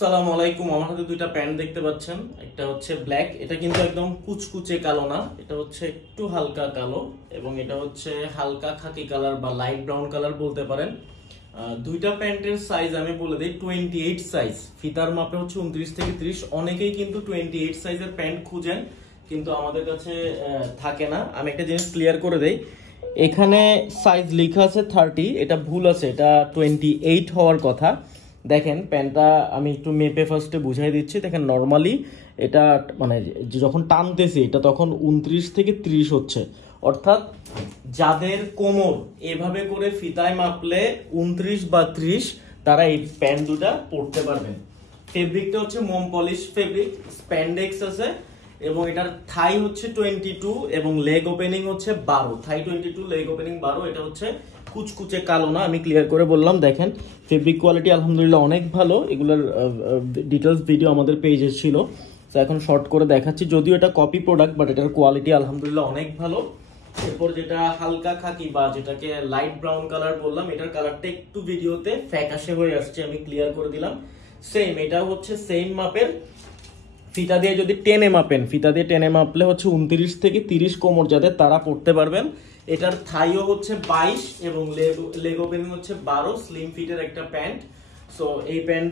আসসালামু আলাইকুম। আমার হাতে দুইটা প্যান্ট দেখতে পাচ্ছেন, একটা হচ্ছে ব্ল্যাক, এটা কিন্তু একদম কুচকুচে কালো না, এটা হচ্ছে একটু হালকা কালো, এবং এটা হচ্ছে হালকা খাকি কালার বা লাইট ব্রাউন কালার বলতে পারেন। দুইটা প্যান্টের সাইজ আমি বলে দিই, 28 সাইজ, ফিতার মাপে হচ্ছে 29 থেকে 30। অনেকেই কিন্তু 28 সাইজের প্যান্ট খুঁজেন, কিন্তু আমাদের কাছে থাকে না। আমি একটা জিনিস ক্লিয়ার করে দেই, এখানে সাইজ লেখা আছে 30, এটা ভুল আছে, এটা 28 হওয়ার কথা। দেখেন প্যান্টটা আমি একটু মেপে ফার্স্টে বুঝাই দিচ্ছি। দেখেন নর্মালি এটা মানে যখন টানতেছি এটা তখন 29 থেকে 30 হচ্ছে, অর্থাৎ যাদের কোমর এভাবে করে ফিতায় মাপলে 29 বা 30, তারা এই প্যান্ট দুটা পরতে পারবেন। ফেব্রিকটা হচ্ছে মোম পলিশ ফেব্রিক, স্প্যান্ডেক্স আছে, এবং এটার থাই হচ্ছে 22 এবং লেগ ওপেনিং হচ্ছে 12। থাই 22, লেগ ওপেনিং 12। এটা হচ্ছে কুচকুচে কালো না, আমি ক্লিয়ার করে বললাম। দেখেন ফেব্রিক কোয়ালিটি আলহামদুলিল্লাহ অনেক ভালো। এগুলোর ডিটেলস ভিডিও আমাদের পেজে ছিল, তো এখন শর্ট করে দেখাচ্ছি। যদিও এটা কপি প্রোডাক্ট, বাট এটার কোয়ালিটি আলহামদুলিল্লাহ অনেক ভালো। এরপর যেটা হালকা খাকি বা যেটাকে লাইট ব্রাউন কালার বললাম, এটার কালারটা একটু ভিডিওতে ফ্যাকাশে হয়ে আসছে, আমি ক্লিয়ার করে দিলাম। সেম, এটাও হচ্ছে সেম মাপের। ফিতা দিয়ে যদি টেনে মাপেন, ফিতা দিয়ে টেনে মাপলে হচ্ছে 29 থেকে 30 কোমর যাদের, তারা পড়তে পারবেন। এটার থাইও হচ্ছে 22 এবং লেগ ওপেনিং হচ্ছে 12। স্লিম ফিটের একটা প্যান্ট। সো এই প্যান্ট